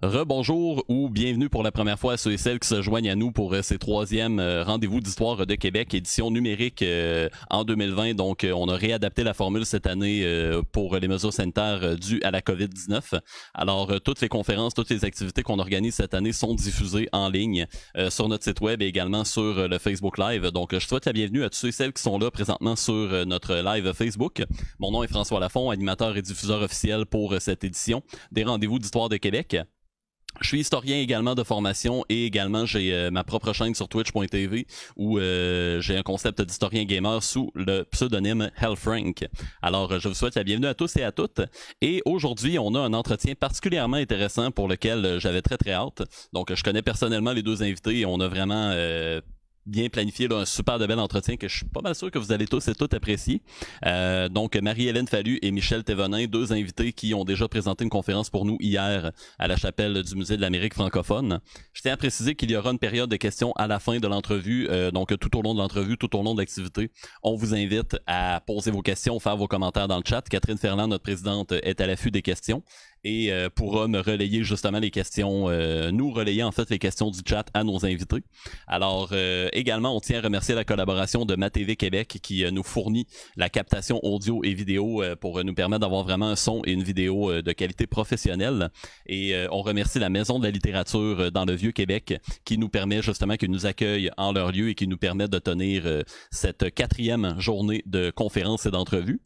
Rebonjour ou bienvenue pour la première fois à ceux et celles qui se joignent à nous pour ces troisièmes rendez-vous d'histoire de Québec, édition numérique en 2020. Donc, on a réadapté la formule cette année pour les mesures sanitaires dues à la COVID-19. Alors, toutes les conférences, toutes les activités qu'on organise cette année sont diffusées en ligne sur notre site web et également sur le Facebook Live. Donc, je souhaite la bienvenue à tous ceux et celles qui sont là présentement sur notre live Facebook. Mon nom est François Lafont, animateur et diffuseur officiel pour cette édition des rendez-vous d'histoire de Québec. Je suis historien également de formation et également j'ai ma propre chaîne sur twitch.tv où j'ai un concept d'historien gamer sous le pseudonyme Hellfrank. Alors je vous souhaite la bienvenue à tous et à toutes. Et aujourd'hui on a un entretien particulièrement intéressant pour lequel j'avais très hâte. Donc je connais personnellement les deux invités et on a vraiment bien planifié là, un super de bel entretien que je suis pas mal sûr que vous allez tous et toutes apprécier. Donc Marie-Hélène Fallu et Michel Thévenin, deux invités qui ont déjà présenté une conférence pour nous hier à la chapelle du Musée de l'Amérique francophone. Je tiens à préciser qu'il y aura une période de questions à la fin de l'entrevue, donc tout au long de l'entrevue, tout au long de l'activité. On vous invite à poser vos questions, faire vos commentaires dans le chat. Catherine Ferland, notre présidente, est à l'affût des questions et pourra me relayer justement les questions, nous relayer en fait les questions du chat à nos invités. Alors également, on tient à remercier la collaboration de MaTV Québec qui nous fournit la captation audio et vidéo pour nous permettre d'avoir vraiment un son et une vidéo de qualité professionnelle. Et on remercie la Maison de la littérature dans le Vieux-Québec qui nous permet justement, qui nous accueille en leur lieu et qui nous permet de tenir cette quatrième journée de conférences et d'entrevues.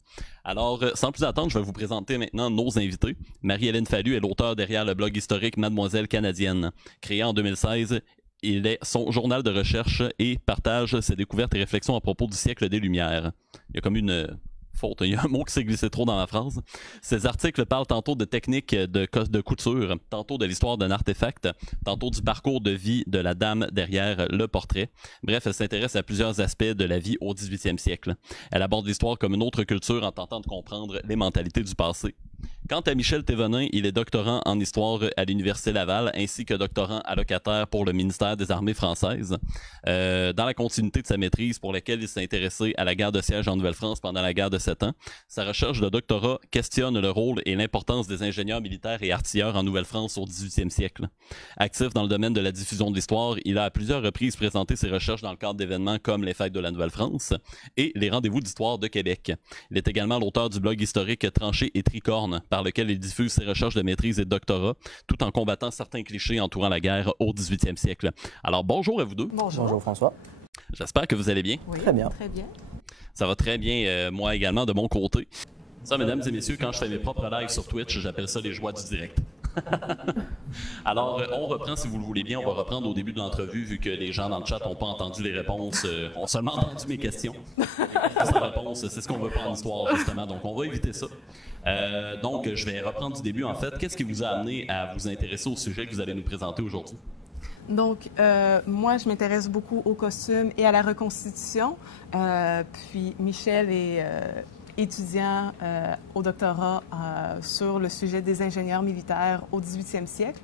Alors, sans plus attendre, je vais vous présenter maintenant nos invités. Marie-Hélène Fallu est l'auteur derrière le blog historique Mademoiselle Canadienne. Créé en 2016, il est son journal de recherche et partage ses découvertes et réflexions à propos du siècle des Lumières. Il y a comme une faute, il y a un mot qui s'est glissé trop dans la phrase. Ces articles parlent tantôt de techniques de couture, tantôt de l'histoire d'un artefact, tantôt du parcours de vie de la dame derrière le portrait. Bref, elle s'intéresse à plusieurs aspects de la vie au 18e siècle. Elle aborde l'histoire comme une autre culture en tentant de comprendre les mentalités du passé. Quant à Michel Thévenin, il est doctorant en histoire à l'Université Laval ainsi que doctorant allocataire pour le ministère des Armées françaises. Dans la continuité de sa maîtrise pour laquelle il s'est intéressé à la guerre de siège en Nouvelle-France pendant la guerre de 7 ans, sa recherche de doctorat questionne le rôle et l'importance des ingénieurs militaires et artilleurs en Nouvelle-France au 18e siècle. Actif dans le domaine de la diffusion de l'histoire, il a à plusieurs reprises présenté ses recherches dans le cadre d'événements comme les Fêtes de la Nouvelle-France et les Rendez-vous d'histoire de Québec. Il est également l'auteur du blog historique Tranchées et Tricornes, par lequel il diffuse ses recherches de maîtrise et de doctorat, tout en combattant certains clichés entourant la guerre au 18e siècle. Alors bonjour à vous deux. Bonjour. Bonjour François. J'espère que vous allez bien. Oui, très bien. Très bien. Ça va très bien, moi également, de mon côté. Ça, mesdames et messieurs, quand je fais mes propres lives sur Twitch, j'appelle ça les joies du direct. Alors, on reprend, si vous le voulez bien, on va reprendre au début de l'entrevue, vu que les gens dans le chat n'ont pas entendu les réponses, ont seulement entendu mes questions. Sans réponse, c'est ce qu'on veut pas en histoire, justement, donc on va éviter ça. Donc, je vais reprendre du début, en fait. Qu'est-ce qui vous a amené à vous intéresser au sujet que vous allez nous présenter aujourd'hui? Donc, moi, je m'intéresse beaucoup aux costumes et à la reconstitution. Puis, Michel est étudiant au doctorat sur le sujet des ingénieurs militaires au 18e siècle.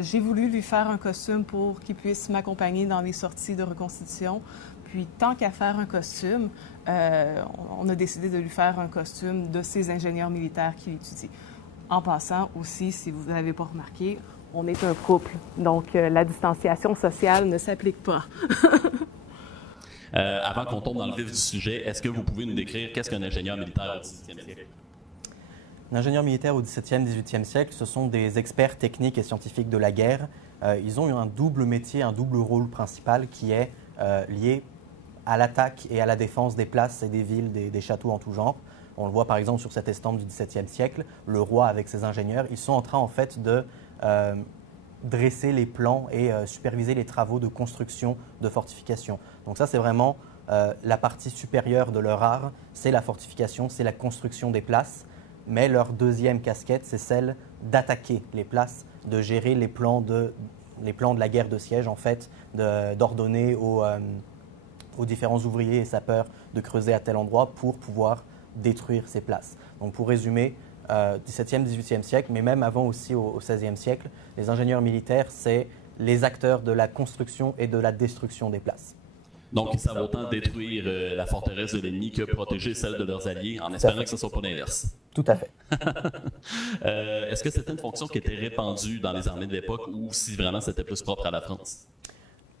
J'ai voulu lui faire un costume pour qu'il puisse m'accompagner dans les sorties de reconstitution. Puis, tant qu'à faire un costume, on a décidé de lui faire un costume de ces ingénieurs militaires qu'il étudie. En passant aussi, si vous n'avez pas remarqué, on est un couple, donc la distanciation sociale ne s'applique pas. Avant qu'on tombe dans le vif du sujet, est-ce que vous pouvez nous décrire qu'est-ce qu'un ingénieur militaire au 18e siècle? Un ingénieur militaire au XVIIe, XVIIIe siècle, ce sont des experts techniques et scientifiques de la guerre. Ils ont eu un double métier, un double rôle principal qui est lié à l'attaque et à la défense des places et des villes, des châteaux en tout genre. On le voit par exemple sur cette estampe du XVIIe siècle, le roi avec ses ingénieurs, ils sont en train en fait de dresser les plans et superviser les travaux de construction de fortifications. Donc ça c'est vraiment la partie supérieure de leur art, c'est la fortification, c'est la construction des places, mais leur deuxième casquette c'est celle d'attaquer les places, de gérer les plans de la guerre de siège en fait, d'ordonner aux différents ouvriers et sapeurs de creuser à tel endroit pour pouvoir détruire ces places. Donc pour résumer, 17e, 18e siècle, mais même avant aussi au 16e siècle, les ingénieurs militaires, c'est les acteurs de la construction et de la destruction des places. Donc, ils savent autant détruire la forteresse de l'ennemi que protéger celle de leurs alliés, en espérant que ce ne soit pas l'inverse. Tout à fait. Est-ce que c'était une fonction qui était répandue dans les armées de l'époque ou si vraiment c'était plus propre à la France?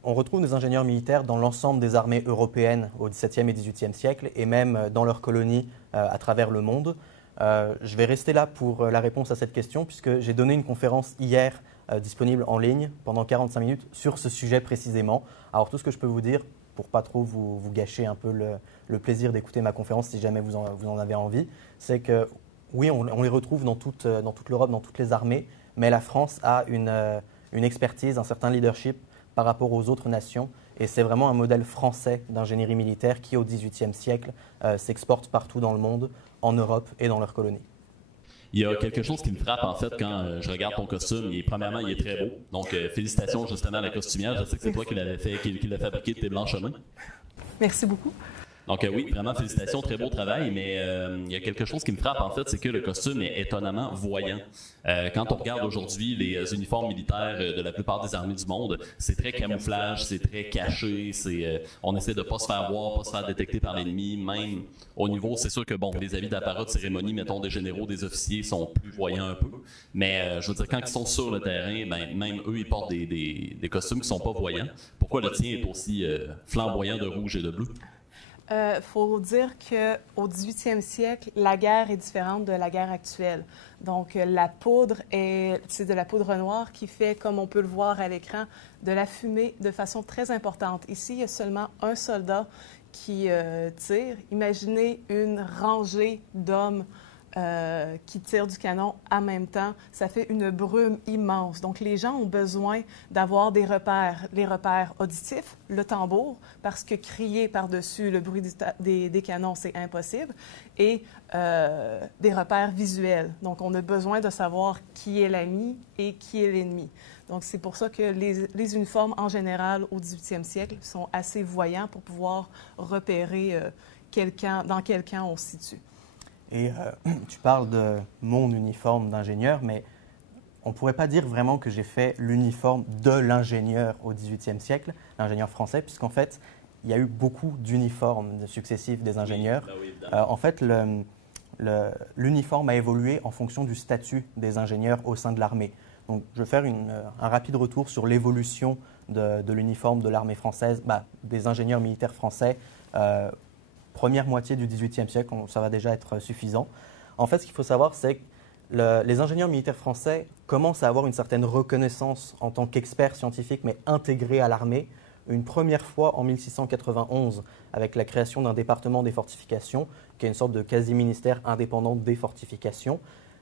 On retrouve des ingénieurs militaires dans l'ensemble des armées européennes au XVIIe et XVIIIe siècle et même dans leurs colonies à travers le monde. Je vais rester là pour la réponse à cette question puisque j'ai donné une conférence hier disponible en ligne pendant 45 minutes sur ce sujet précisément. Alors tout ce que je peux vous dire, pour pas trop vous gâcher un peu le plaisir d'écouter ma conférence si jamais vous en avez envie, c'est que oui, on les retrouve dans toute l'Europe, dans toutes les armées, mais la France a une expertise, un certain leadership par rapport aux autres nations. Et c'est vraiment un modèle français d'ingénierie militaire qui, au XVIIIe siècle, s'exporte partout dans le monde, en Europe et dans leurs colonies. Il y a quelque chose qui me frappe en fait quand je regarde ton costume. Premièrement, il est très beau. Donc, félicitations justement à la costumière. Je sais que c'est toi qui l'as fabriqué de tes blancs chemins. Merci beaucoup. Donc oui, vraiment félicitations, très beau travail, mais il y a quelque chose qui me frappe en fait, c'est que le costume est étonnamment voyant. Quand on regarde aujourd'hui les uniformes militaires de la plupart des armées du monde, c'est très camouflage, c'est très caché, on essaie de ne pas se faire voir, pas se faire détecter par l'ennemi, même au niveau, c'est sûr que bon, les habits d'apparat de cérémonie, mettons des généraux, des officiers sont plus voyants un peu, mais je veux dire, quand ils sont sur le terrain, ben, même eux, ils portent des costumes qui ne sont pas voyants. Pourquoi le tien est aussi flamboyant de rouge et de bleu? Faut dire qu'au 18e siècle, la guerre est différente de la guerre actuelle. Donc, la poudre, c'est de la poudre noire qui fait, comme on peut le voir à l'écran, de la fumée de façon très importante. Ici, il y a seulement un soldat qui tire. Imaginez une rangée d'hommes qui tirent du canon en même temps. Ça fait une brume immense. Donc, les gens ont besoin d'avoir des repères. Les repères auditifs, le tambour, parce que crier par-dessus le bruit des canons, c'est impossible, et des repères visuels. Donc, on a besoin de savoir qui est l'ami et qui est l'ennemi. Donc, c'est pour ça que les uniformes, en général, au 18e siècle, sont assez voyants pour pouvoir repérer dans quel camp on se situe. Et tu parles de mon uniforme d'ingénieur, mais on ne pourrait pas dire vraiment que j'ai fait l'uniforme de l'ingénieur au XVIIIe siècle, l'ingénieur français, puisqu'en fait, il y a eu beaucoup d'uniformes successifs des ingénieurs. Oui, en fait, l'uniforme a évolué en fonction du statut des ingénieurs au sein de l'armée. Donc, je vais faire un rapide retour sur l'évolution de l'uniforme de l'armée française, des ingénieurs militaires français. Première moitié du XVIIIe siècle, ça va déjà être suffisant. En fait, ce qu'il faut savoir, c'est que les ingénieurs militaires français commencent à avoir une certaine reconnaissance en tant qu'experts scientifiques, mais intégrés à l'armée, une première fois en 1691, avec la création d'un département des fortifications, qui est une sorte de quasi-ministère indépendant des fortifications.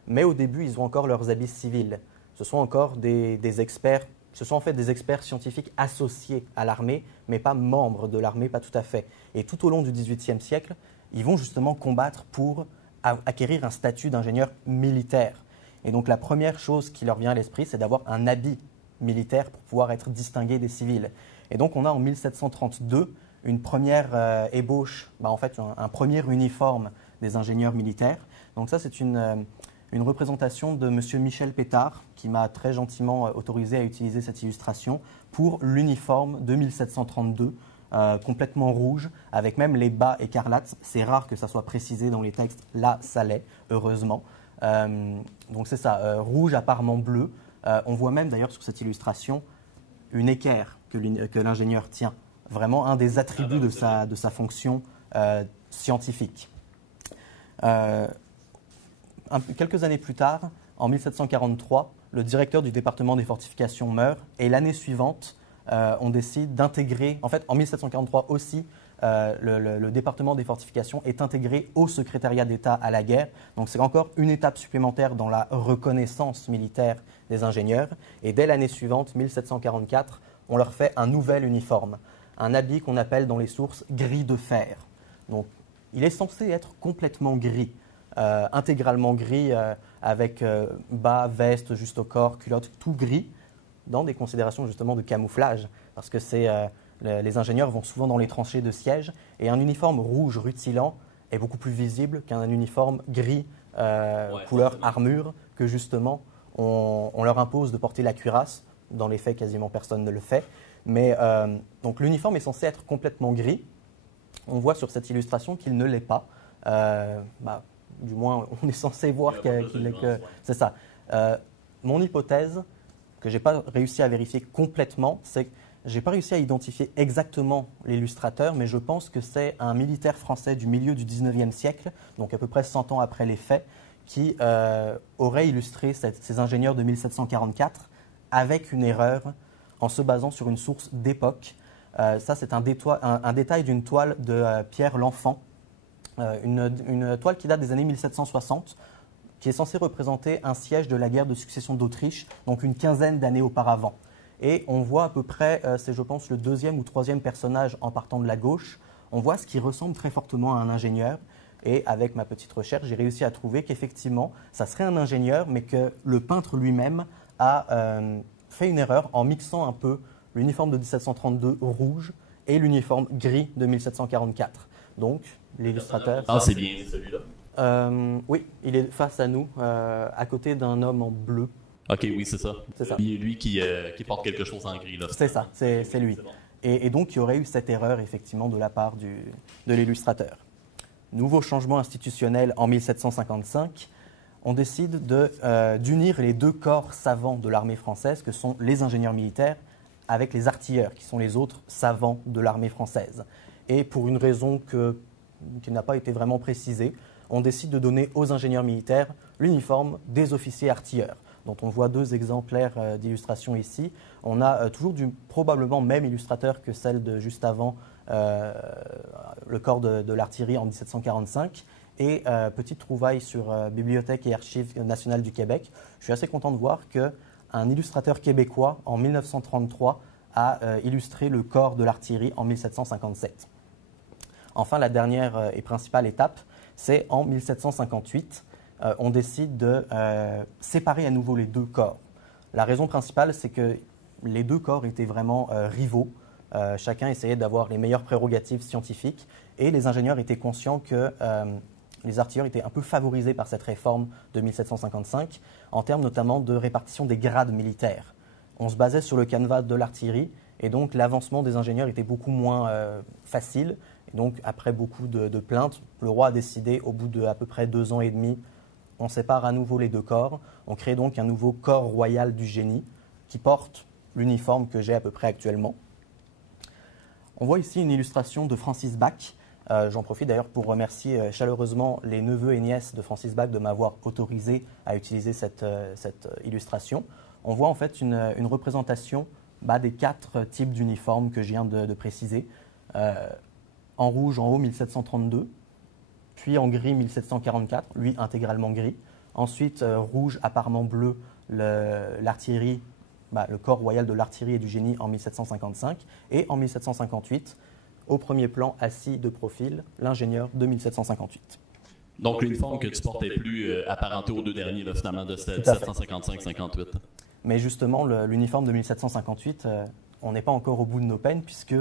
Mais au début, ils ont encore leurs habits civils. Ce sont encore des experts. Ce sont en fait des experts scientifiques associés à l'armée, mais pas membres de l'armée, pas tout à fait. Et tout au long du XVIIIe siècle, ils vont justement combattre pour acquérir un statut d'ingénieur militaire. Et donc la première chose qui leur vient à l'esprit, c'est d'avoir un habit militaire pour pouvoir être distingué des civils. Et donc on a en 1732 une première ébauche, en fait un premier uniforme des ingénieurs militaires. Donc ça c'est une représentation de M. Michel Pétard, qui m'a très gentiment autorisé à utiliser cette illustration pour l'uniforme de 1732, complètement rouge, avec même les bas écarlates. C'est rare que ça soit précisé dans les textes, là ça l'est, heureusement. Donc c'est ça, rouge apparemment bleu. On voit même d'ailleurs sur cette illustration une équerre que l'ingénieur tient, vraiment un des attributs de sa fonction scientifique. Quelques années plus tard, en 1743, le directeur du département des fortifications meurt et l'année suivante, on décide d'intégrer, en fait en 1743 aussi, le département des fortifications est intégré au secrétariat d'État à la guerre. Donc c'est encore une étape supplémentaire dans la reconnaissance militaire des ingénieurs. Et dès l'année suivante, 1744, on leur fait un nouvel uniforme, un habit qu'on appelle dans les sources gris de fer. Donc il est censé être complètement gris. Intégralement gris, avec bas, veste, juste au corps, culotte, tout gris, dans des considérations justement de camouflage, parce que les ingénieurs vont souvent dans les tranchées de siège, et un uniforme rouge rutilant est beaucoup plus visible qu'un uniforme gris, couleur armure, que justement on leur impose de porter la cuirasse Dans les faits, quasiment personne ne le fait. Mais donc l'uniforme est censé être complètement gris. On voit sur cette illustration qu'il ne l'est pas. Du moins, on est censé voir qu'il est que... C'est ça. Mon hypothèse, que je n'ai pas réussi à vérifier complètement, c'est que je n'ai pas réussi à identifier exactement l'illustrateur, mais je pense que c'est un militaire français du milieu du 19e siècle, donc à peu près 100 ans après les faits, qui aurait illustré ces ingénieurs de 1744 avec une erreur en se basant sur une source d'époque. Ça, c'est un détail d'une toile de Pierre L'Enfant, une toile qui date des années 1760, qui est censée représenter un siège de la guerre de succession d'Autriche, donc une quinzaine d'années auparavant. Et on voit à peu près, c'est je pense le deuxième ou troisième personnage en partant de la gauche, on voit ce qui ressemble très fortement à un ingénieur. Et avec ma petite recherche, j'ai réussi à trouver qu'effectivement, ça serait un ingénieur, mais que le peintre lui-même a fait une erreur en mixant un peu l'uniforme de 1732 rouge et l'uniforme gris de 1744. Donc, l'illustrateur... Ah, c'est bien celui-là? Oui, il est face à nous, à côté d'un homme en bleu. OK, oui, c'est ça. C'est ça. Il y a lui qui porte quelque chose en gris, là. C'est ça, c'est lui. C'est bon. Et donc, il y aurait eu cette erreur, effectivement, de la part de l'illustrateur. Nouveau changement institutionnel en 1755. On décide d'unir les deux corps savants de l'armée française, que sont les ingénieurs militaires, avec les artilleurs, qui sont les autres savants de l'armée française. Et pour une raison qui n'a pas été vraiment précisée, on décide de donner aux ingénieurs militaires l'uniforme des officiers artilleurs, dont on voit deux exemplaires d'illustration ici. On a toujours du probablement même illustrateur que celle de juste avant, le corps de l'artillerie en 1745. Et petite trouvaille sur Bibliothèque et Archives nationales du Québec, je suis assez content de voir qu'un illustrateur québécois, en 1933, a illustré le corps de l'artillerie en 1757. Enfin, la dernière et principale étape, c'est en 1758, on décide de séparer à nouveau les deux corps. La raison principale, c'est que les deux corps étaient vraiment rivaux. Chacun essayait d'avoir les meilleures prérogatives scientifiques et les ingénieurs étaient conscients que les artilleurs étaient un peu favorisés par cette réforme de 1755, en termes notamment de répartition des grades militaires. On se basait sur le canevas de l'artillerie et donc l'avancement des ingénieurs était beaucoup moins facile. Et donc après beaucoup de plaintes, le roi a décidé, au bout d'à peu près 2 ans et demi, on sépare à nouveau les deux corps. On crée donc un nouveau corps royal du génie qui porte l'uniforme que j'ai à peu près actuellement. On voit ici une illustration de Francis Bach. J'en profite d'ailleurs pour remercier chaleureusement les neveux et nièces de Francis Bach de m'avoir autorisé à utiliser cette illustration. On voit en fait une représentation des 4 types d'uniformes que je viens de préciser. En rouge, en haut, 1732, puis en gris, 1744, lui intégralement gris. Ensuite, rouge, apparemment bleu, l'artillerie, le corps royal de l'artillerie et du génie en 1755. Et en 1758, au premier plan, assis de profil, l'ingénieur de 1758. Donc l'uniforme que tu portais plus apparenté aux deux derniers, là, finalement, de 1755-58. Mais justement, l'uniforme de 1758, on n'est pas encore au bout de nos peines, puisque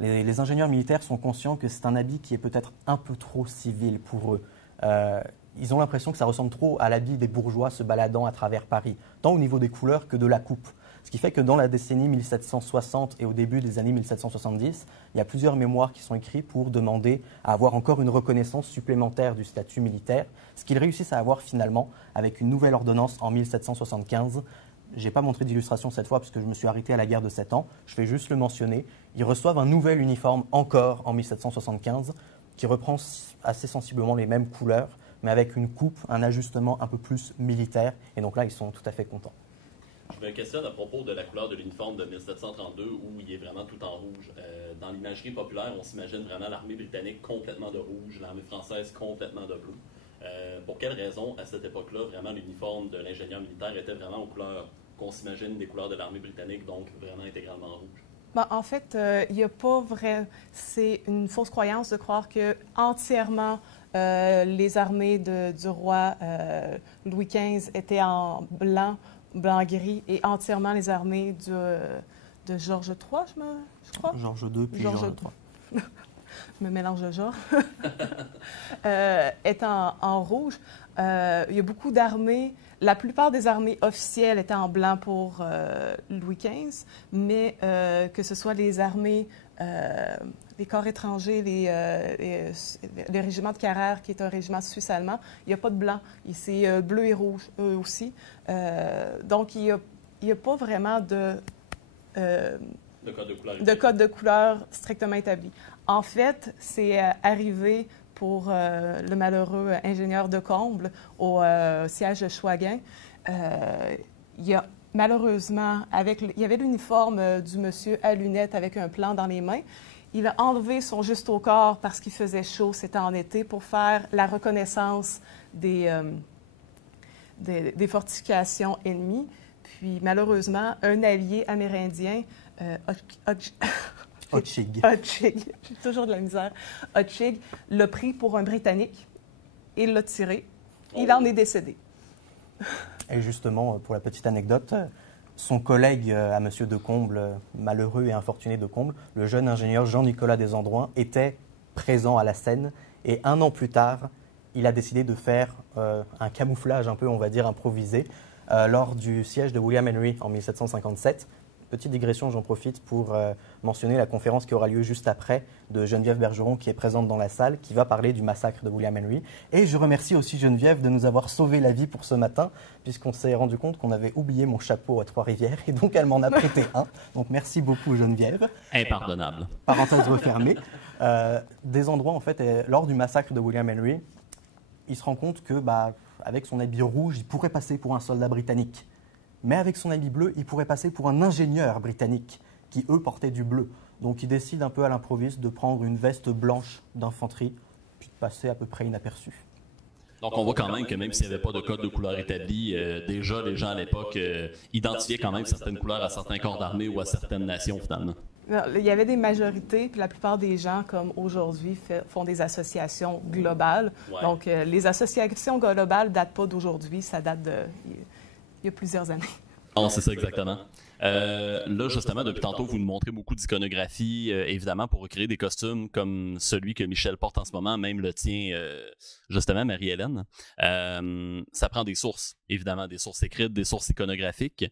les ingénieurs militaires sont conscients que c'est un habit qui est peut-être un peu trop civil pour eux. Ils ont l'impression que ça ressemble trop à l'habit des bourgeois se baladant à travers Paris, tant au niveau des couleurs que de la coupe. Ce qui fait que dans la décennie 1760 et au début des années 1770, il y a plusieurs mémoires qui sont écrits pour demander à avoir encore une reconnaissance supplémentaire du statut militaire, ce qu'ils réussissent à avoir finalement avec une nouvelle ordonnance en 1775. Je n'ai pas montré d'illustration cette fois parce que je me suis arrêté à la guerre de 7 ans, je vais juste le mentionner. Ils reçoivent un nouvel uniforme encore en 1775 qui reprend assez sensiblement les mêmes couleurs, mais avec une coupe, un ajustement un peu plus militaire. Et donc là, ils sont tout à fait contents. Je me questionne à propos de la couleur de l'uniforme de 1732 où il est vraiment tout en rouge. Dans l'imagerie populaire, on s'imagine vraiment l'armée britannique complètement de rouge, l'armée française complètement de bleu. Pour quelle raison, à cette époque-là, vraiment l'uniforme de l'ingénieur militaire était vraiment aux couleurs qu'on s'imagine des couleurs de l'armée britannique, donc vraiment intégralement rouge? En fait, il n'y a pas vrai... C'est une fausse croyance de croire que entièrement les armées du roi Louis XV étaient en blanc-gris et entièrement les armées de Georges III, je crois. Georges II, puis Georges III. je me mélange de genre, est en rouge. Il y a beaucoup d'armées. La plupart des armées officielles étaient en blanc pour Louis XV, mais que ce soit les armées, les corps étrangers, le régiment de Carrère, qui est un régiment suisse-allemand, il n'y a pas de blanc. C'est bleu et rouge, eux aussi. Donc, il n'y a pas vraiment de code de couleur strictement établi. En fait, c'est arrivé pour le malheureux ingénieur de Comble au siège de Chouaguin. Il y a malheureusement, il y avait l'uniforme du monsieur à lunettes avec un plan dans les mains. Il a enlevé son juste au corps parce qu'il faisait chaud, c'était en été, pour faire la reconnaissance des fortifications ennemies. Puis malheureusement, un allié amérindien, Hotchig. J'ai toujours de la misère. Hotchig l'a pris pour un Britannique et l'a tiré. Il en est décédé. Et justement, pour la petite anecdote, son collègue à M. de Comble, malheureux et infortuné de Comble, le jeune ingénieur Jean-Nicolas Desandrouin, était présent à la scène. Et 1 an plus tard, il a décidé de faire un camouflage un peu, on va dire, improvisé lors du siège de William Henry en 1757. Petite digression, j'en profite pour mentionner la conférence qui aura lieu juste après de Geneviève Bergeron, qui est présente dans la salle, qui va parler du massacre de William Henry. Et je remercie aussi Geneviève de nous avoir sauvé la vie pour ce matin, puisqu'on s'est rendu compte qu'on avait oublié mon chapeau à Trois-Rivières, et donc elle m'en a prêté un. Donc merci beaucoup Geneviève. Impardonnable. Parenthèse refermée. Desandrouin, en fait, lors du massacre de William Henry, il se rend compte que, avec son habit rouge, il pourrait passer pour un soldat britannique. Mais avec son habit bleu, il pourrait passer pour un ingénieur britannique qui, eux, portaient du bleu. Donc il décide un peu à l'improviste de prendre une veste blanche d'infanterie, puis de passer à peu près inaperçu. Donc on voit quand même que même s'il n'y avait pas de code de couleur établi, déjà les gens à l'époque identifiaient quand même certaines couleurs à certains corps d'armée ou à certaines nations finalement. Il y avait des majorités, puis la plupart des gens, comme aujourd'hui, font des associations globales. Ouais. Donc les associations globales ne datent pas d'aujourd'hui, ça date de... Il y a plusieurs années. Non, c'est ça exactement. Là, justement, depuis tantôt, vous nous montrez beaucoup d'iconographie, évidemment, pour recréer des costumes comme celui que Michel porte en ce moment, même le tien, justement, Marie-Hélène. Ça prend des sources, évidemment, des sources écrites, des sources iconographiques.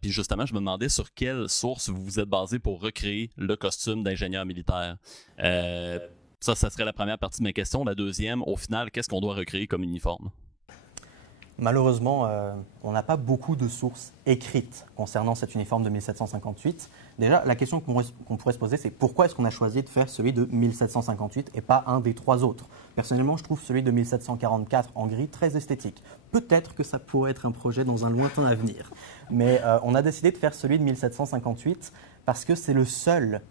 Puis justement, je me demandais sur quelles sources vous vous êtes basé pour recréer le costume d'ingénieur militaire. Ça serait la première partie de mes questions. La deuxième, au final, qu'est-ce qu'on doit recréer comme uniforme? Malheureusement, on n'a pas beaucoup de sources écrites concernant cet uniforme de 1758. Déjà, la question qu'on pourrait se poser, c'est pourquoi est-ce qu'on a choisi de faire celui de 1758 et pas un des 3 autres? Personnellement, je trouve celui de 1744 en gris très esthétique. Peut-être que ça pourrait être un projet dans un lointain avenir. Mais on a décidé de faire celui de 1758 parce que c'est le seul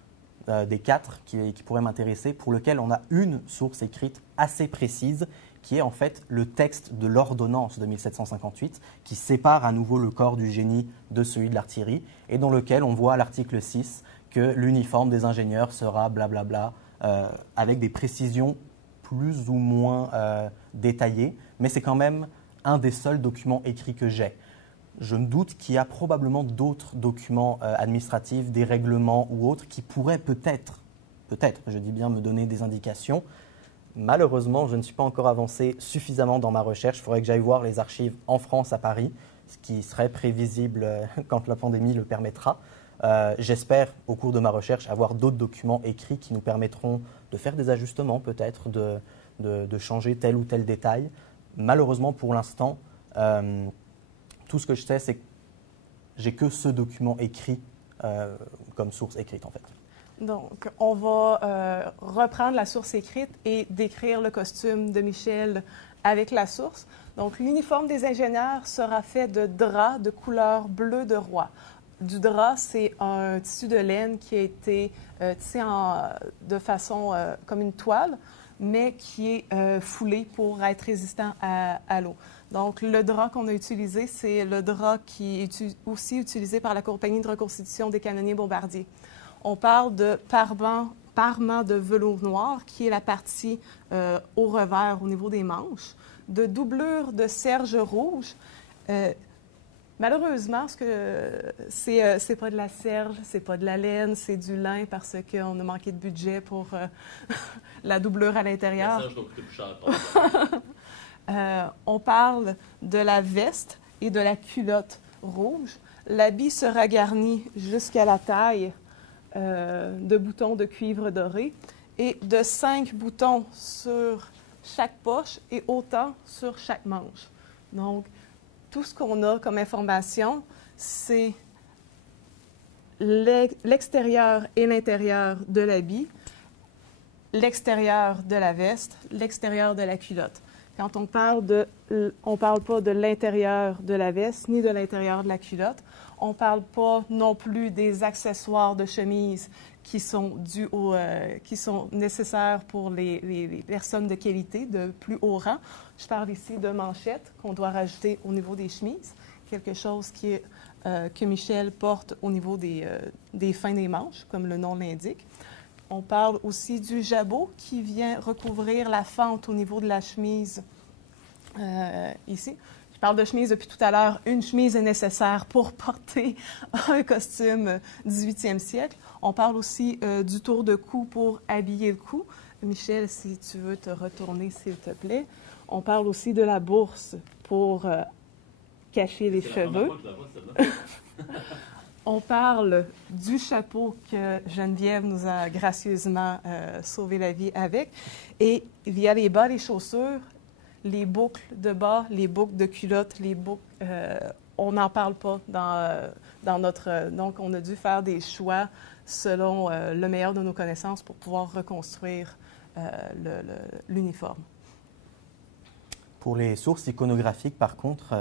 des 4 qui pourrait m'intéresser, pour lequel on a une source écrite assez précise, qui est en fait le texte de l'ordonnance de 1758, qui sépare à nouveau le corps du génie de celui de l'artillerie, et dans lequel on voit à l'article 6 que l'uniforme des ingénieurs sera blablabla, avec des précisions plus ou moins détaillées, mais c'est quand même un des seuls documents écrits que j'ai. Je me doute qu'il y a probablement d'autres documents administratifs, des règlements ou autres, qui pourraient peut-être, je dis bien, me donner des indications. Malheureusement, je ne suis pas encore avancé suffisamment dans ma recherche. Il faudrait que j'aille voir les archives en France, à Paris, ce qui serait prévisible quand la pandémie le permettra. J'espère, au cours de ma recherche, avoir d'autres documents écrits qui nous permettront de faire des ajustements, peut-être, de changer tel ou tel détail. Malheureusement, pour l'instant, tout ce que je sais, c'est que j'ai que ce document écrit comme source écrite, en fait. Donc, on va reprendre la source écrite et décrire le costume de Michel avec la source. Donc, l'uniforme des ingénieurs sera fait de drap de couleur bleu de roi. Du drap, c'est un tissu de laine qui a été tissé de façon comme une toile, mais qui est foulé pour être résistant à l'eau. Donc, le drap qu'on a utilisé, c'est le drap qui est aussi utilisé par la Compagnie de reconstitution des canonniers bombardiers. On parle de parement de velours noir, qui est la partie au revers, au niveau des manches, de doublure de serge rouge, Malheureusement, c'est pas de la serge, c'est pas de la laine, c'est du lin parce qu'on a manqué de budget pour la doublure à l'intérieur. La serge doit coûter plus cher. On parle de la veste et de la culotte rouge. L'habit sera garni jusqu'à la taille de boutons de cuivre doré et de 5 boutons sur chaque poche et autant sur chaque manche. Donc, tout ce qu'on a comme information, c'est l'extérieur et l'intérieur de l'habit, l'extérieur de la veste, l'extérieur de la culotte. Quand on parle on parle pas de l'intérieur de la veste ni de l'intérieur de la culotte. On parle pas non plus des accessoires de chemise qui sont qui sont nécessaires pour les personnes de qualité de plus haut rang. Je parle ici de manchettes qu'on doit rajouter au niveau des chemises, quelque chose que Michel porte au niveau des fins des manches, comme le nom l'indique. On parle aussi du jabot qui vient recouvrir la fente au niveau de la chemise ici. Je parle de chemise depuis tout à l'heure. Une chemise est nécessaire pour porter un costume 18e siècle. On parle aussi du tour de cou pour habiller le cou. Michel, si tu veux te retourner, s'il te plaît. On parle aussi de la bourse pour cacher les cheveux. On parle du chapeau que Geneviève nous a gracieusement sauvé la vie avec. Et il y a les bas, les chaussures, les boucles de bas, les boucles de culottes, les boucles... on n'en parle pas dans notre... Donc, on a dû faire des choix selon le meilleur de nos connaissances pour pouvoir reconstruire l'uniforme. Pour les sources iconographiques, par contre,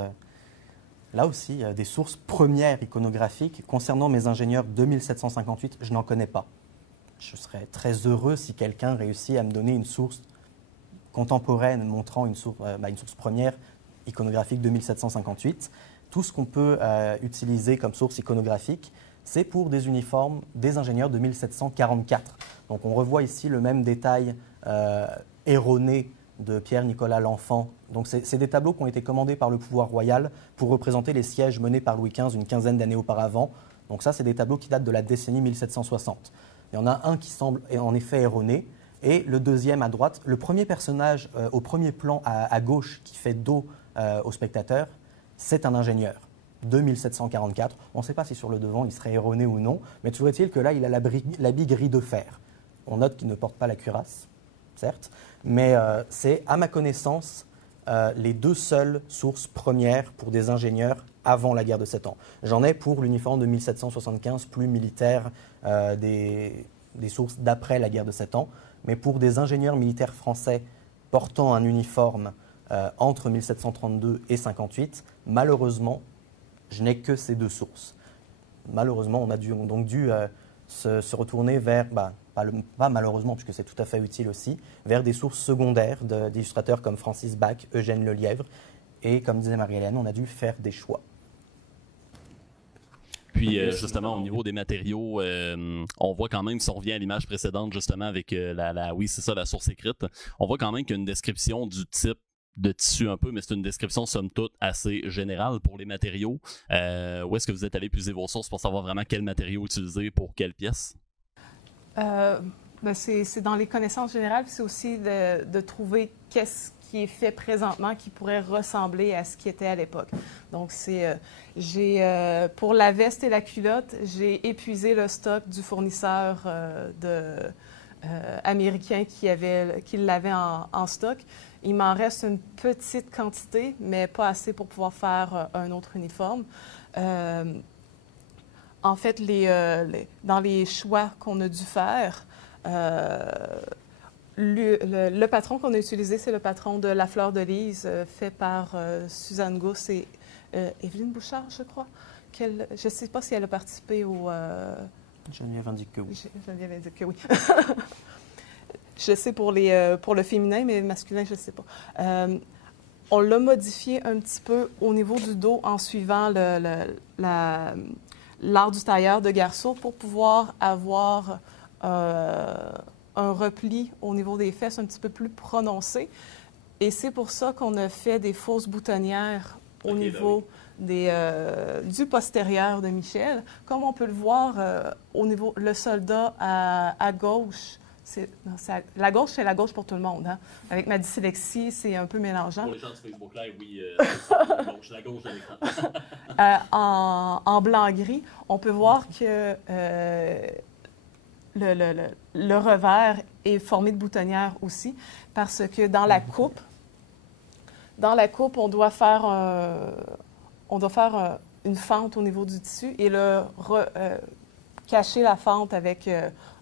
là aussi, des sources premières iconographiques. Concernant mes ingénieurs 2758, je n'en connais pas. Je serais très heureux si quelqu'un réussit à me donner une source contemporaine montrant une source première iconographique 2758. Tout ce qu'on peut utiliser comme source iconographique, c'est pour des uniformes des ingénieurs de 1744. Donc on revoit ici le même détail erroné de Pierre-Nicolas L'Enfant. Donc c'est des tableaux qui ont été commandés par le pouvoir royal pour représenter les sièges menés par Louis XV une quinzaine d'années auparavant. Donc ça, c'est des tableaux qui datent de la décennie 1760. Il y en a un qui semble en effet erroné, et le deuxième à droite, le premier personnage au premier plan à gauche qui fait dos au spectateur, c'est un ingénieur de 1744. On ne sait pas si sur le devant il serait erroné ou non, mais toujours est-il que là, il a l'habit gris de fer. On note qu'il ne porte pas la cuirasse, certes, mais c'est, à ma connaissance, les deux seules sources premières pour des ingénieurs avant la guerre de 7 ans. J'en ai pour l'uniforme de 1775, plus militaire, des sources d'après la guerre de 7 ans, mais pour des ingénieurs militaires français portant un uniforme entre 1732 et 58, malheureusement, je n'ai que ces deux sources. Malheureusement, on a donc dû se retourner vers, pas malheureusement, puisque c'est tout à fait utile aussi, vers des sources secondaires d'illustrateurs comme Francis Bach, Eugène Lelièvre. Et comme disait Marie-Hélène, on a dû faire des choix. Puis justement, au niveau des matériaux, on voit quand même, si on revient à l'image précédente, justement, avec oui, c'est ça, la source écrite, on voit quand même qu'il y a une description du type de tissu un peu, mais c'est une description somme toute assez générale pour les matériaux. Où est-ce que vous êtes allé puiser vos sources pour savoir vraiment quel matériau utiliser pour quelle pièce? C'est dans les connaissances générales, puis c'est aussi de trouver qu'est-ce qui est fait présentement qui pourrait ressembler à ce qui était à l'époque. Donc, pour la veste et la culotte, j'ai épuisé le stock du fournisseur américain qui l'avait en stock. Il m'en reste une petite quantité, mais pas assez pour pouvoir faire un autre uniforme. En fait, dans les choix qu'on a dû faire, le patron qu'on a utilisé, c'est le patron de La Fleur de Lys, fait par Suzanne Gousse et Évelyne Bouchard, je crois. Je ne sais pas si elle a participé au... Geneviève indique que oui. Geneviève indique que oui. Je sais pour le féminin, mais le masculin, je ne sais pas. On l'a modifié un petit peu au niveau du dos en suivant l'art du tailleur de Garceau pour pouvoir avoir un repli au niveau des fesses un petit peu plus prononcé. Et c'est pour ça qu'on a fait des fausses boutonnières au niveau du postérieur de Michel. Comme on peut le voir au niveau, le soldat à gauche, la gauche, c'est la gauche pour tout le monde. Hein? Avec ma dyslexie, c'est un peu mélangeant. Pour les gens de Facebook Live, oui, la gauche de l'écran. En blanc-gris, on peut voir que le revers est formé de boutonnières aussi, parce que dans la coupe, on doit faire une fente au niveau du tissu et cacher la fente avec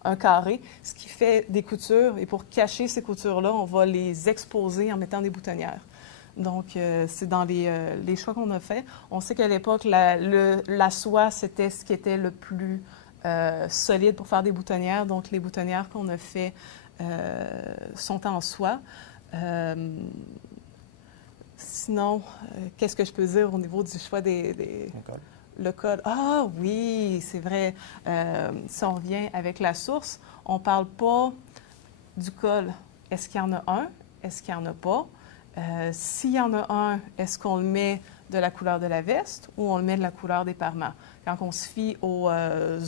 un carré, ce qui fait des coutures. Et pour cacher ces coutures-là, on va les exposer en mettant des boutonnières. Donc, c'est dans les choix qu'on a faits. On sait qu'à l'époque, la soie, c'était ce qui était le plus solide pour faire des boutonnières. Donc, les boutonnières qu'on a fait sont en soie. Sinon, qu'est-ce que je peux dire au niveau du choix le col? Ah oui, c'est vrai. Si on revient avec la source, on ne parle pas du col. Est-ce qu'il y en a un? Est-ce qu'il n'y en a pas? S'il y en a un, est-ce qu'on le met de la couleur de la veste ou on le met de la couleur des parements? Quand on se fie aux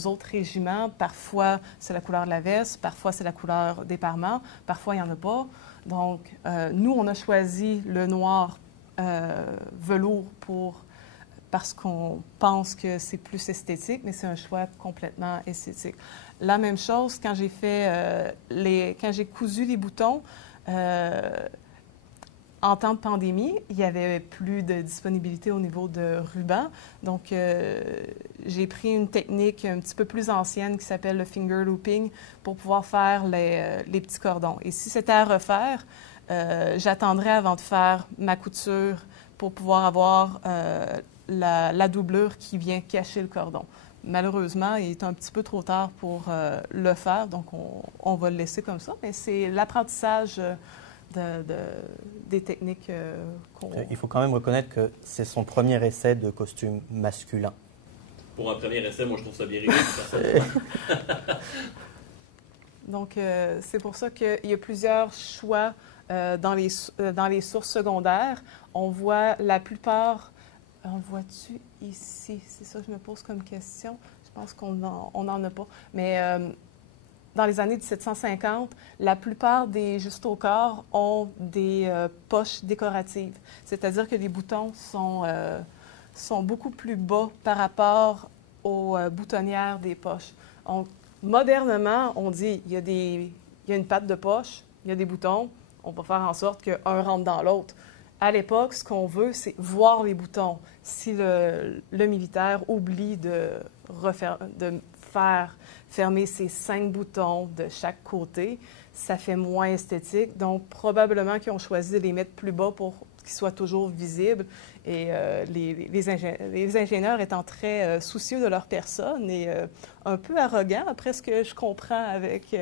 autres régiments, parfois c'est la couleur de la veste, parfois c'est la couleur des parements, parfois il n'y en a pas. Donc, nous, on a choisi le noir velours parce qu'on pense que c'est plus esthétique, mais c'est un choix complètement esthétique. La même chose, quand j'ai quand j'ai cousu les boutons, en temps de pandémie, il n'y avait plus de disponibilité au niveau de ruban. Donc, j'ai pris une technique un petit peu plus ancienne qui s'appelle le finger looping pour pouvoir faire les petits cordons. Et si c'était à refaire, j'attendrais avant de faire ma couture pour pouvoir avoir la doublure qui vient cacher le cordon. Malheureusement, il est un petit peu trop tard pour le faire, donc on va le laisser comme ça. Mais c'est l'apprentissage des techniques qu'on... Il faut quand même reconnaître que c'est son premier essai de costume masculin. Pour un premier essai, moi, je trouve ça bien réussi. Donc, c'est pour ça qu'il y a plusieurs choix dans les sources secondaires. On voit la plupart... On voit-tu ici? C'est ça que je me pose comme question. Je pense qu'on n'en a pas. Mais dans les années 1750, la plupart des justes-au-corps ont des poches décoratives. C'est-à-dire que les boutons sont beaucoup plus bas par rapport aux boutonnières des poches. Donc, modernement, on dit il y a une patte de poche, il y a des boutons, on va faire en sorte qu'un rentre dans l'autre. À l'époque, ce qu'on veut, c'est voir les boutons. Si le militaire oublie de faire fermer ses 5 boutons de chaque côté, ça fait moins esthétique. Donc, probablement qu'ils ont choisi de les mettre plus bas pour qu'ils soient toujours visibles. Et les ingénieurs étant très soucieux de leur personne et un peu arrogants, après ce que je comprends avec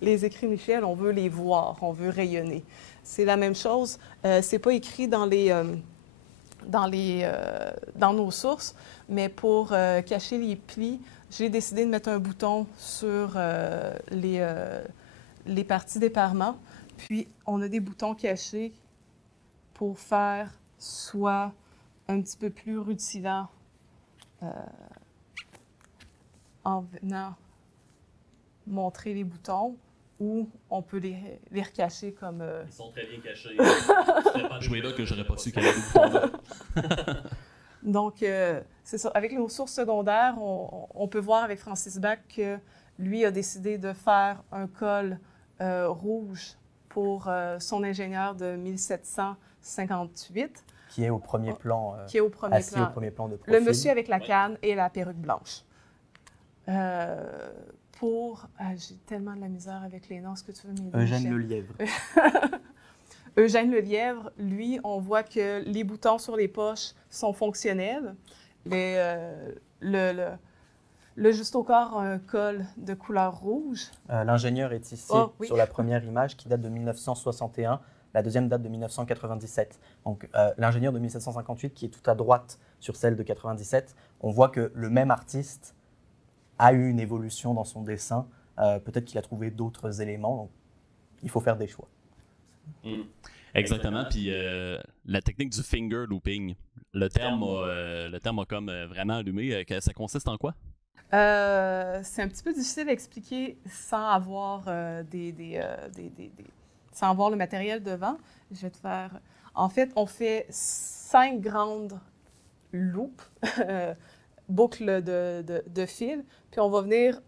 les écrits Michel, on veut les voir, on veut rayonner. C'est la même chose. C'est pas écrit dans nos sources, mais pour cacher les plis, j'ai décidé de mettre un bouton sur les parties des parements. Puis, on a des boutons cachés pour faire soit un petit peu plus rutilant en venant montrer les boutons, ou on peut les recacher comme... Ils sont très bien cachés. Jouer là que j'aurais pas su qu'il y avait des boutons là. Donc, c'est ça. Avec nos sources secondaires, on peut voir avec Francis Bach que lui a décidé de faire un col rouge pour son ingénieur de 1758. Qui est au premier plan, qui est au premier assis plan. au premier plan de profil. Le monsieur avec la canne et la perruque blanche. J'ai tellement de la misère avec les noms. Est-ce que tu veux m'aider? Eugène Lelièvre. Eugène Lelièvre, lui, on voit que les boutons sur les poches sont fonctionnels. Le juste-au-corps a un col de couleur rouge. L'ingénieur est ici sur la première image qui date de 1961. La deuxième date de 1997. Donc, l'ingénieur de 1758 qui est tout à droite sur celle de 97, on voit que le même artiste a eu une évolution dans son dessin. Peut-être qu'il a trouvé d'autres éléments. Donc, il faut faire des choix. Exactement. Puis la technique du finger looping, Le terme a comme vraiment allumé. Ça consiste en quoi? C'est un petit peu difficile à expliquer sans avoir sans avoir le matériel devant. Je vais te faire. En fait, on fait 5 grandes loupes, boucles de fil, puis on va venir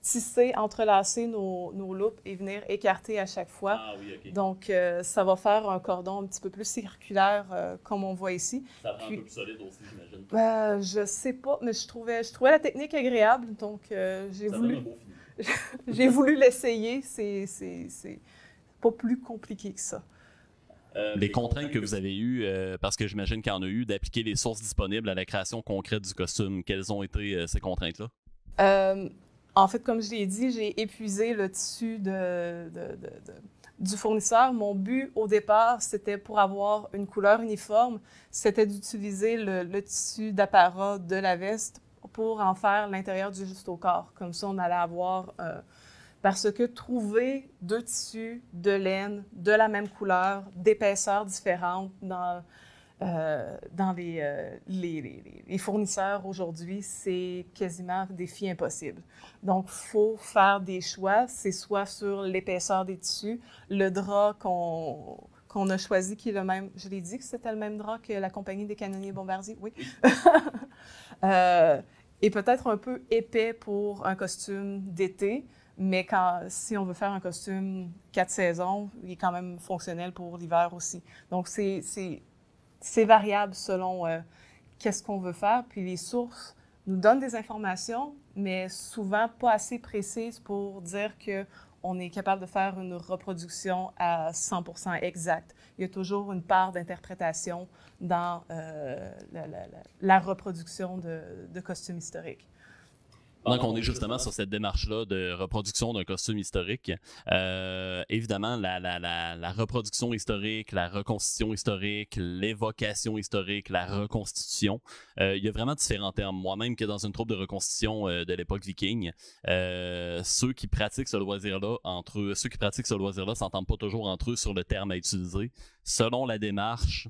tisser, entrelacer nos loupes et venir écarter à chaque fois. Ah oui, OK. Donc, ça va faire un cordon un petit peu plus circulaire, comme on voit ici. Ça rend un peu plus solide aussi, j'imagine. Je sais pas, mais je trouvais la technique agréable, donc j'ai voulu l'essayer. C'est pas plus compliqué que ça. Les contraintes que vous avez eues, parce que j'imagine qu'il y en a eu, d'appliquer les sources disponibles à la création concrète du costume, quelles ont été ces contraintes-là? En fait, comme je l'ai dit, j'ai épuisé le tissu du fournisseur. Mon but au départ, c'était pour avoir une couleur uniforme, c'était d'utiliser le tissu d'apparat de la veste pour en faire l'intérieur du juste au corps. Comme ça, on allait avoir... parce que trouver 2 tissus de laine de la même couleur, d'épaisseur différente dans les fournisseurs aujourd'hui, c'est quasiment un défi impossible. Donc, il faut faire des choix. C'est soit sur l'épaisseur des tissus, le drap qu'on a choisi, qui est le même. Je l'ai dit que c'était le même drap que la compagnie des canonniers bombardiers, oui. Et peut-être un peu épais pour un costume d'été, mais si on veut faire un costume 4 saisons, il est quand même fonctionnel pour l'hiver aussi. Donc, c'est variable selon qu'est-ce qu'on veut faire. Puis les sources nous donnent des informations, mais souvent pas assez précises pour dire qu'on est capable de faire une reproduction à 100% exacte. Il y a toujours une part d'interprétation dans la reproduction de costumes historiques. Pendant qu'on est justement sur cette démarche-là de reproduction d'un costume historique, évidemment, la reproduction historique, la reconstitution historique, l'évocation historique, la reconstitution, il y a vraiment différents termes. Moi-même, qui est dans une troupe de reconstitution de l'époque viking, ceux qui pratiquent ce loisir-là s'entendent pas toujours entre eux sur le terme à utiliser, selon la démarche.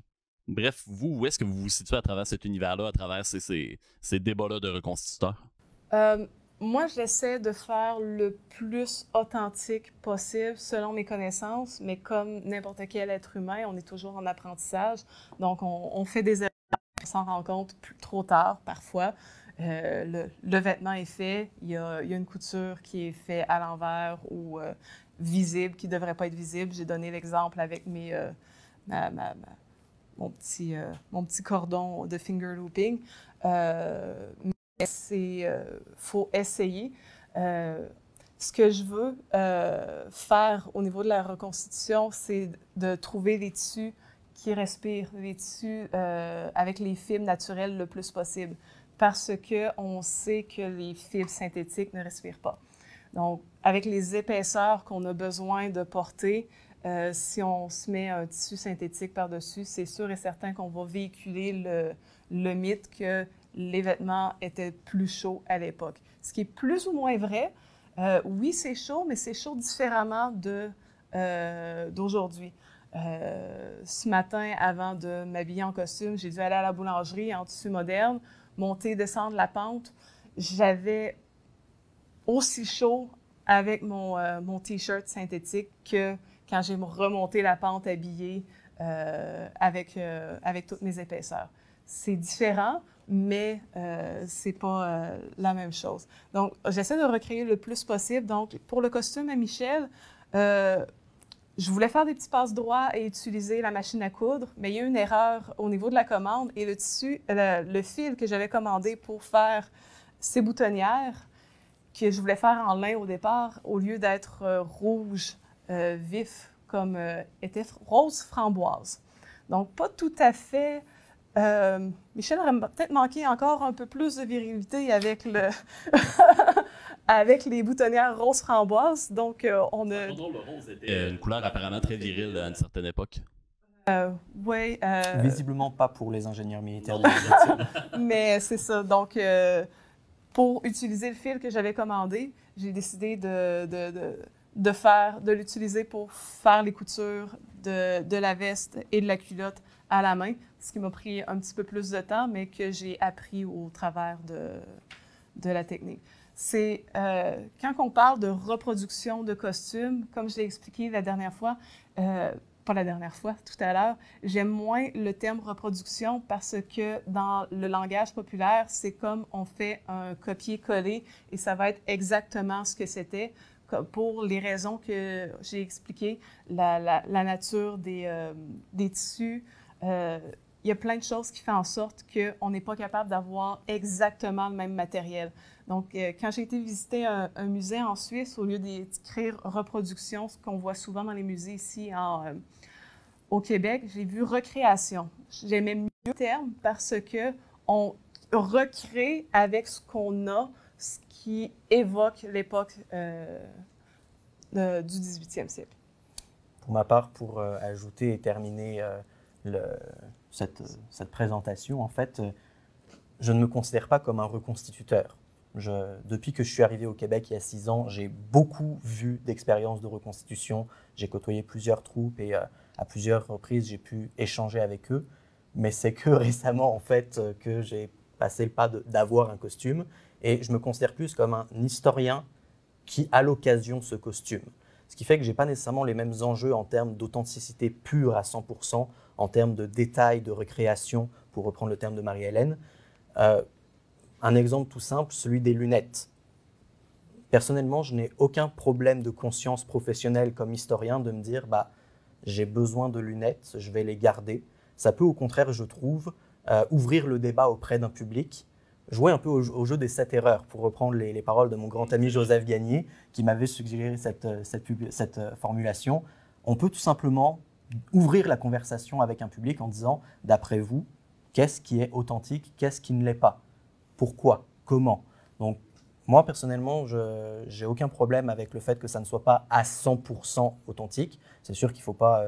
Bref, vous, où est-ce que vous vous situez à travers cet univers-là, à travers ces débats-là de reconstituteurs? Moi, j'essaie de faire le plus authentique possible selon mes connaissances, mais comme n'importe quel être humain, on est toujours en apprentissage. Donc, on fait des erreurs, on s'en rend compte trop tard parfois. Le vêtement est fait, il y a une couture qui est faite à l'envers ou visible, qui ne devrait pas être visible. J'ai donné l'exemple avec mon petit cordon de finger looping. Faut essayer. Ce que je veux faire au niveau de la reconstitution, c'est de trouver des tissus qui respirent, des tissus avec les fibres naturelles le plus possible, parce qu'on sait que les fibres synthétiques ne respirent pas. Donc, avec les épaisseurs qu'on a besoin de porter, si on se met un tissu synthétique par-dessus, c'est sûr et certain qu'on va véhiculer le mythe que les vêtements étaient plus chauds à l'époque. Ce qui est plus ou moins vrai. Oui, c'est chaud, mais c'est chaud différemment d'aujourd'hui. Ce matin, avant de m'habiller en costume, j'ai dû aller à la boulangerie en tissu moderne, monter, descendre la pente. J'avais aussi chaud avec mon T-shirt synthétique que quand j'ai remonté la pente habillée avec toutes mes épaisseurs. C'est différent, mais c'est pas la même chose. Donc, j'essaie de recréer le plus possible. Donc, pour le costume à Michel, je voulais faire des petits passe-droits et utiliser la machine à coudre, mais il y a eu une erreur au niveau de la commande et le tissu, le fil que j'avais commandé pour faire ces boutonnières, que je voulais faire en lin au départ, au lieu d'être rouge vif, comme était rose framboise. Donc, pas tout à fait... Michel aurait peut-être manqué encore un peu plus de virilité avec avec les boutonnières rose framboise. Donc, on a... Le rose était une couleur apparemment très virile à une certaine époque. Oui. Visiblement pas pour les ingénieurs militaires. Mais c'est ça. Donc, pour utiliser le fil que j'avais commandé, j'ai décidé de l'utiliser pour faire les coutures de la veste et de la culotte à la main, ce qui m'a pris un petit peu plus de temps, mais que j'ai appris au travers de la technique. C'est quand on parle de reproduction de costumes, comme je l'ai expliqué la dernière fois, pas la dernière fois, tout à l'heure, j'aime moins le terme reproduction parce que dans le langage populaire, c'est comme on fait un copier-coller et ça va être exactement ce que c'était. Pour les raisons que j'ai expliquées, la nature des tissus, il y a plein de choses qui font en sorte qu'on n'est pas capable d'avoir exactement le même matériel. Donc, quand j'ai été visiter un musée en Suisse, au lieu d'écrire reproduction, ce qu'on voit souvent dans les musées ici au Québec, j'ai vu recréation. J'aimais mieux le terme parce qu'on recrée avec ce qu'on a, ce qui évoque l'époque du 18e siècle. Pour ma part, pour ajouter et terminer cette présentation, en fait, je ne me considère pas comme un reconstituteur. Depuis que je suis arrivé au Québec il y a 6 ans, j'ai beaucoup vu d'expériences de reconstitution. J'ai côtoyé plusieurs troupes et à plusieurs reprises, j'ai pu échanger avec eux. Mais c'est que récemment, en fait, que j'ai passé le pas d'avoir un costume. Et je me considère plus comme un historien qui a l'occasion ce costume. Ce qui fait que je n'ai pas nécessairement les mêmes enjeux en termes d'authenticité pure à 100%, en termes de détails, de recréation, pour reprendre le terme de Marie-Hélène. Un exemple tout simple, celui des lunettes. Personnellement, je n'ai aucun problème de conscience professionnelle comme historien de me dire j'ai besoin de lunettes, je vais les garder. Ça peut au contraire, je trouve, ouvrir le débat auprès d'un public, jouer un peu au jeu des 7 erreurs, pour reprendre les paroles de mon grand ami Joseph Gagné, qui m'avait suggéré cette formulation. On peut tout simplement ouvrir la conversation avec un public en disant, d'après vous, qu'est-ce qui est authentique, qu'est-ce qui ne l'est pas? Pourquoi? Comment? Donc, moi, personnellement, je n'ai aucun problème avec le fait que ça ne soit pas à 100% authentique. C'est sûr qu'il ne faut pas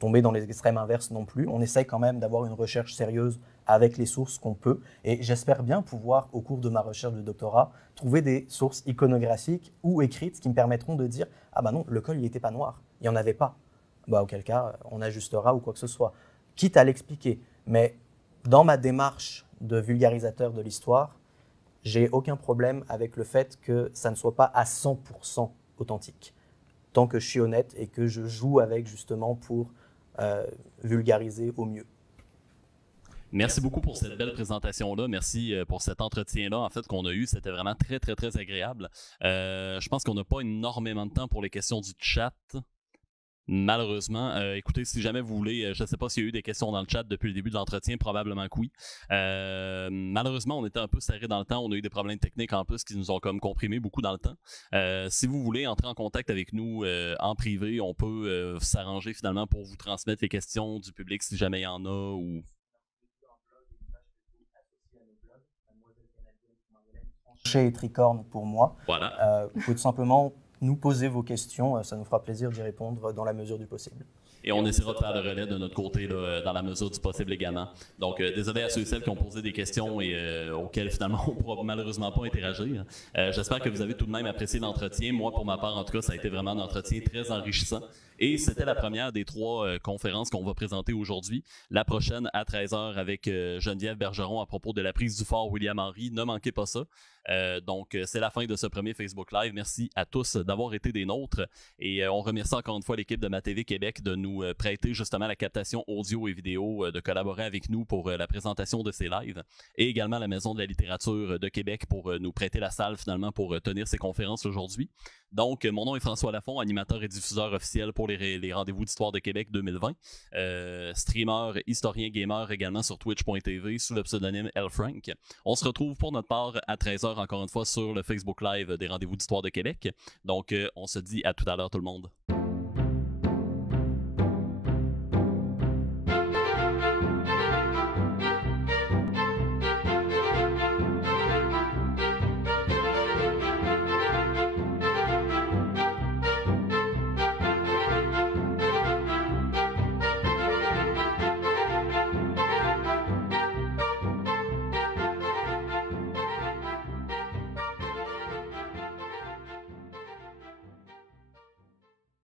tomber dans les extrêmes inverses non plus. On essaye quand même d'avoir une recherche sérieuse avec les sources qu'on peut. Et j'espère bien pouvoir, au cours de ma recherche de doctorat, trouver des sources iconographiques ou écrites qui me permettront de dire « Ah non, le col, il n'était pas noir, il n'y en avait pas. » Auquel cas, on ajustera ou quoi que ce soit. Quitte à l'expliquer. Mais dans ma démarche de vulgarisateur de l'histoire, j'ai aucun problème avec le fait que ça ne soit pas à 100% authentique. Tant que je suis honnête et que je joue avec justement pour vulgariser au mieux. Merci beaucoup pour cette belle présentation-là. Merci pour cet entretien-là, en fait, qu'on a eu. C'était vraiment très, très, très agréable. Je pense qu'on n'a pas énormément de temps pour les questions du chat. Malheureusement, écoutez, si jamais vous voulez, je ne sais pas s'il y a eu des questions dans le chat depuis le début de l'entretien, probablement que oui. Malheureusement, on était un peu serré dans le temps, on a eu des problèmes techniques en plus qui nous ont comme comprimé beaucoup dans le temps. Si vous voulez entrer en contact avec nous en privé, on peut s'arranger finalement pour vous transmettre les questions du public si jamais il y en a ou... Chez Tricorne pour moi. Voilà. Vous pouvez tout simplement nous poser vos questions, ça nous fera plaisir d'y répondre dans la mesure du possible. Et on essaiera de faire le relais de notre côté là, dans la mesure du possible également. Donc, désolé à ceux et celles qui ont posé des questions et auxquelles finalement on ne pourra malheureusement pas interagir. J'espère que vous avez tout de même apprécié l'entretien. Moi, pour ma part, en tout cas, ça a été vraiment un entretien très enrichissant. Et c'était la première des 3 conférences qu'on va présenter aujourd'hui. La prochaine à 13h avec Geneviève Bergeron à propos de la prise du fort William-Henry. Ne manquez pas ça. Donc, c'est la fin de ce premier Facebook Live. Merci à tous d'avoir été des nôtres. Et on remercie encore une fois l'équipe de MaTV Québec de nous prêter justement la captation audio et vidéo, de collaborer avec nous pour la présentation de ces lives. Et également la Maison de la littérature de Québec pour nous prêter la salle finalement pour tenir ces conférences aujourd'hui. Donc, mon nom est François Lafont, animateur et diffuseur officiel pour les rendez-vous d'histoire de Québec 2020. Streamer, historien, gamer également sur twitch.tv sous le pseudonyme L-Frank. On se retrouve pour notre part à 13h encore une fois sur le Facebook Live des rendez-vous d'histoire de Québec. Donc, on se dit à tout à l'heure tout le monde.